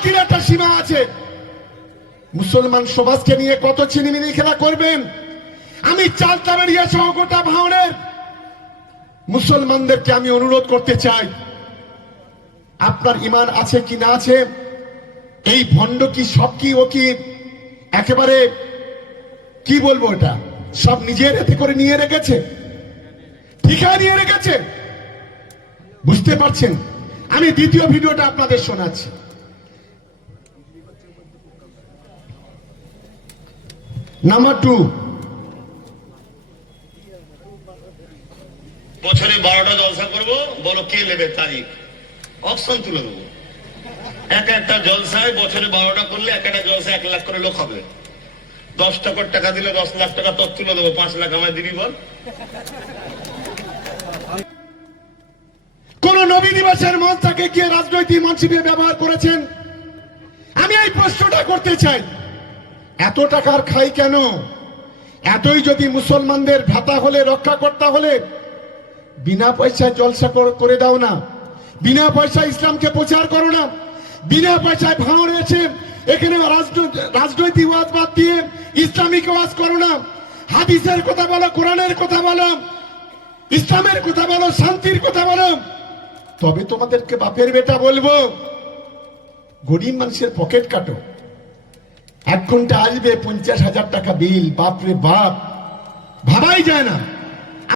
শান্তির একটা সীমা আছে। মুসলমান সমাজকে নিয়ে কত ছিনিমিনি খেলা করবেন? আমি চালতাবেরিয়া সহ গোটা ভাঙনের মুসলমানদেরকে আমি অনুরোধ করতে চাই, আপনার ইমান আছে কি না আছে? এই ভণ্ড কি সব কি ও কি একেবারে কি বলব এটা? সব নিজের এতে করে নিয়ে রেখেছে? ঠিকা নিয়ে রেখেছে? বুঝতে পারছেন? আমি দ্বিতীয় ভিডিওটা আপনাদের শোনাচ্ছি। নাম্বার টু বছরে বারোটা জলসা করব বলো কে নেবে তারিখ? অপশন তুলে দেবো। এক একটা জলসায় বছরে বারোটা করলে এক একটা জলসা এক লাখ করে লোক হবে। দশ টাকার টাকা দিলে দশ লাখ টাকা তোর তুলে দেবো পাঁচ লাখ আমায় দিবি বল। কোন নবী দিবসের মঞ্চটাকে গিয়ে রাজনৈতিক মঞ্চ ব্যবহার করেছেন? আমি এই প্রশ্নটা করতে চাই। এত টাকার খাই কেন? এতই যদি মুসলমানদের ভাতা হলে রক্ষা করতে হলে, বিনা পয়সায় জলসা করে দাও না। বিনা পয়সায় ইসলামকে প্রচার করো না। বিনা পয়সায় ভাঙন এসে এখানে রাজন- রাজনৈতিক ওয়াজ বাদ দিয়ে ইসলামিক ওয়াজ করো না। হাদিসের কথা বলো, কোরআনের কথা বলো, ইসলামের কথা বলো, শান্তির কথা বলো। তবে তোমাদেরকে বাপের বেটা বলব, গরিব মানুষের পকেট কাটো। এক ঘণ্টা আসবে পঞ্চাশ হাজার টাকা বিল বাপরে বাপ। ভাবাই যায় না।